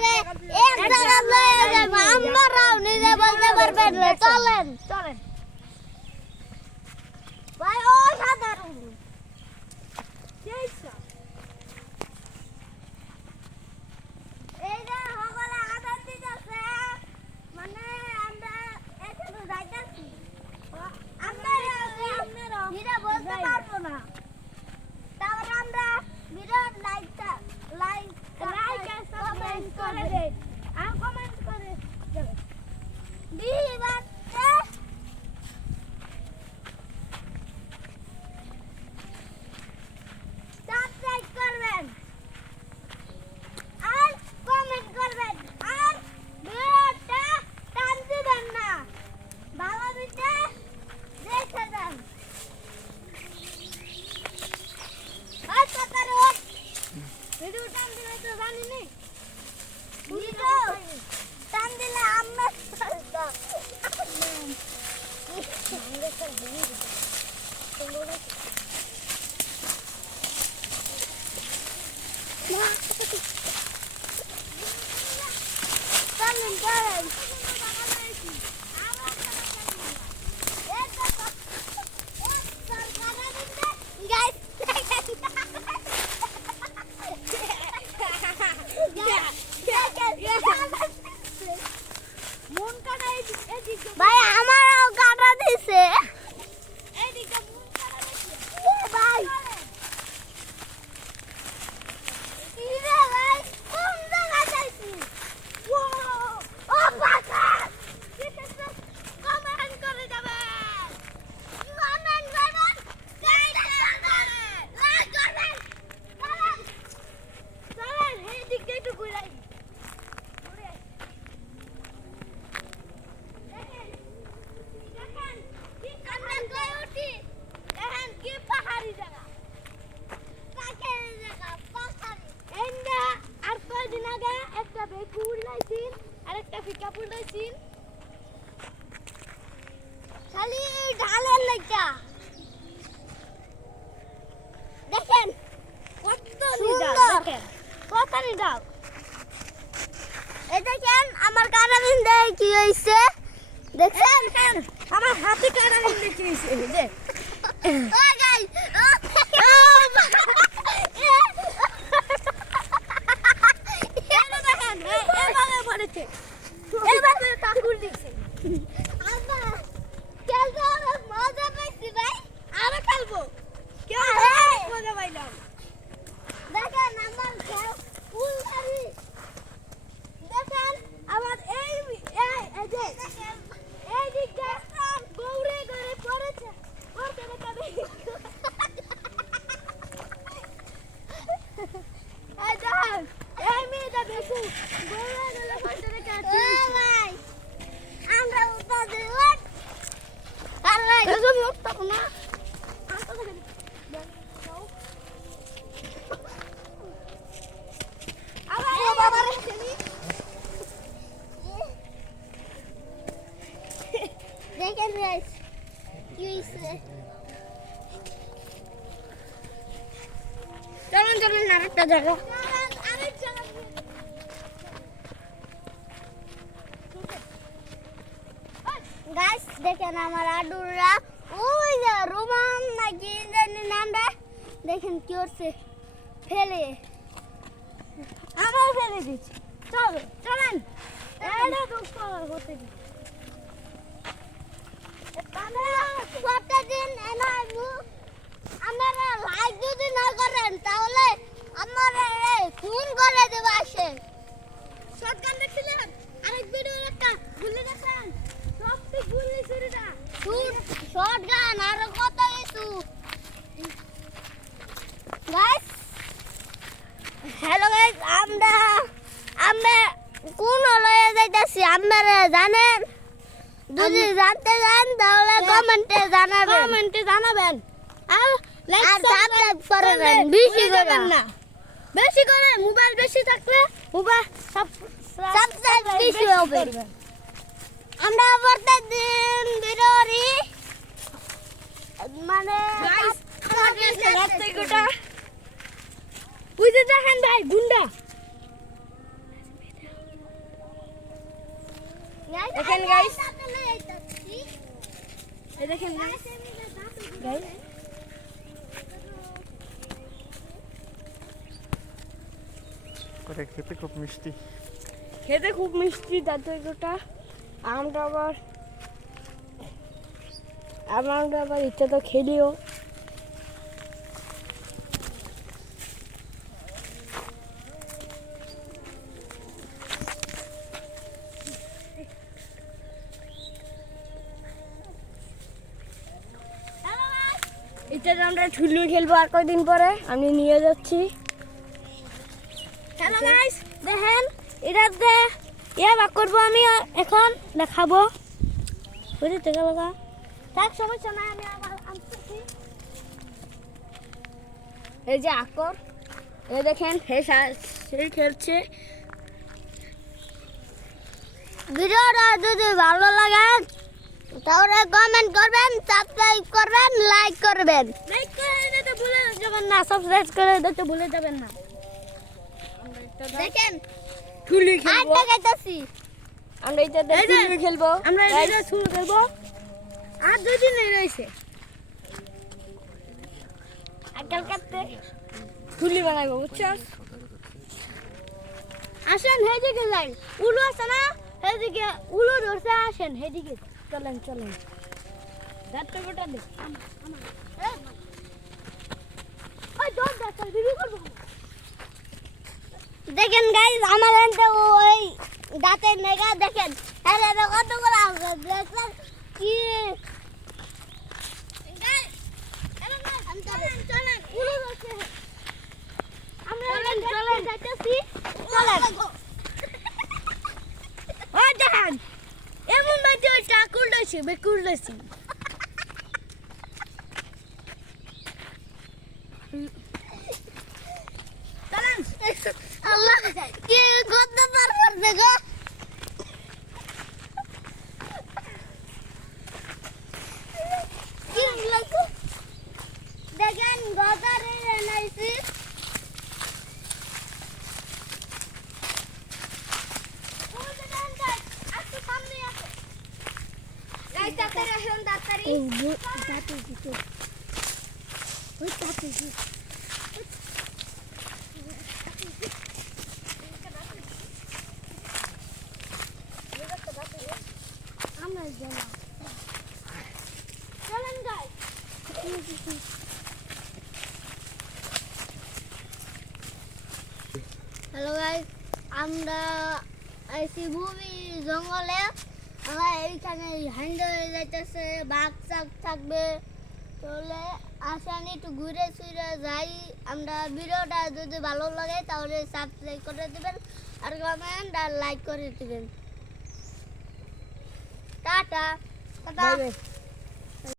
আমারে এক জায়গা লয়ে যাব আমরাও নিজে বলতে পারবেন না চলেন চলেন ভাই ও সাধারণ কেইছা এই যে সকলে আদান দিতেছে মানে আমরা এখানে যাইতাছি আমরা নিজে বলতে পারবো না তাহলে আমরা বিরাট লাইক আর কমেন্ট করে দেন আর কমেন্ট করে যাবেন দিবাতে সাবস্ক্রাইব করবেন আর কমেন্ট করবেন আর ভিডিওটা টান দিবেন না ভালো ভিডিও দেখে যান আর তারপরে ভিডিও টান দিলে তো জানি নি ভিডিও টান দিলে আমরা চলেন চলেন মন কাটা এদিকে ভাই আমারও কাটা দিছে এদিকে মন কাটা দিছে ভাই ইরে ভাই কোন জায়গা যাইছি ও বাবা কমেন্ট করে যাবেন কমেন্ট করবেন লাইক করবেন চলেন চলেন এই দিক দিয়ে একটু ঘুরাই আমরা কই উঠি এখন কি পাহাড়ি জায়গা কাকের জায়গা পাখারি এন্ডা আর কয়দিন আগে একটা বেকু উড়াইছিল আর একটা ফিকা উড়াইছিল খালি ঢালের লাগা দেখেন কত সুন্দর। নিডাল দেখেন কত নিডাল এই দেখেন আমার কাটা বিন্দে কি হইছে দেখছেন আমার হাতে কাটা নিয়ে কিনেছে যে ও গাইস এটা দেখেন এভাবে পড়েছে এভাবে ঠাকুর দিচ্ছে আব্বা খেলতে অনেক মজা পাইছি ভাই আরো খেলবো কেউ এই! মজা পাইলাম দেখেন আমার ফুল গাড়ি দেখেন আমার এই যে এই দিকটা গৌরে গৌরে পড়েছে পড়তে দেখাবে এই দেখ এই মেয়েটা দেখো গৌরে গৌরে পড়তে দেখাচ্ছে ও ভাই আমরা উঠা দেব আর ভাই এরকম উঠতো না আবার এ বাবা রে। দেখেন গাইস কি হইছে চলুন চলুন আরেকটা জায়গা আরেক জায়গা গাইস দেখেন আমার আডুরা ওই যে রোমান নাকি জানি নামটা দেখেন কি করছে ফেলে আমার ফেলে দিচ্ছি চলো চলেন এটা দুঃখ হতে দিই প্রতিদিন আপনারা লাইক যদি না করেন তাহলে আপনারা খুন করে দেবে আসে শটগান দেখছিলেন আরেক ভিডিও একটা ভুলে গেছেন সবটি ভুলে ছুরিটা শর্ট গান আর কত কিছু গাইস হ্যালো গাইস আমরা কোন লয়ে যাইতাছি আপনারা জানেন যদি জানতে চান তাহলে কমেন্টে জানাবেন আর লাইক আর সাবস্ক্রাইব করবেন বেশি করবেন না বেশি করে মোবাইল বেশি থাকলে মোবাইল সাবস্ক্রাইব বেশি হবে আমরা প্রত্যেকদিন ভিডিওরি মানে গাইস আমার কাছে রাস্তা গোটা বুঝে দেখেন ভাই গুন্ডা দেখেন গাইস, এই দেখেন গাইস, করে খেতে খুব মিষ্টি। খেতে খুব মিষ্টি দাঁতটা। আমটা আবার ইচ্ছা তো খেলিও। ইচ্ছাতে আমরা ঠুলি খেলবো আর কয়দিন পরে, আমি নিয়ে যাচ্ছি। হ্যালো গাইস, দেখেন এটাতে ভাগ করবো আমি এখন দেখাবো। বুঝতে গেল গা, থাক সমস্যা নাই, আমি আবার আনতেছি। এই যে আকর, এই দেখেন সে খেলছে। ভিডিওটা যদি ভালো লাগে তাহলে কমেন্ট করবেন, সাবস্ক্রাইব করবেন, লাইক করবেন। লাইক করে দিতে ভুলে যাবেন না, সাবস্ক্রাইব করে দিতে ভুলে যাবেন না। দেখেন ঠুলি আর খেলবো দেখাইতেছি। আমরা, এইটাতে ঠুলি খেলবো আমরা, এটা শুরু করবো। আর 2 দিন রয়েছে আজকাল কাটতে ঠুলি বানাবো, বুঝছো? আসেন হেদিকে যাই, উলু আছে না, হেদিকে উলু ধরছে, আসেন হেদিকে চলেন চলেন। দাঁতটা গোটা দে, দেখেন গাইস, আমার এনতে ওই দাঁতের নেগা দেখেন, আরে কতগুলো আছে দেখেন কি। চলেন উলু ধরছে, আমরা চলেন যাইতেছি, চলেন। ও দেখেন এমন বাজে ওই টাকুর লইছে, বেকুর লইছে। আল্লাহ কি করতে পারবো দেখো। কি লাগো দেখেন গদারে নাইছি। হ্যালো গাইস, আমরা আইসি ভূমি জঙ্গলে। আমরা এইখানে হাইন্ড হয়ে যাইতেছে, বাঘ চাক থাকবে। চলে আসেন একটু ঘুরে ফিরে যাই। আমরা ভিডিওটা যদি ভালো লাগে তাহলে সাবস্ক্রাইব করে দেবেন আর কমেন্ট আর লাইক করে দেবেন। Tata tata. Bye bye.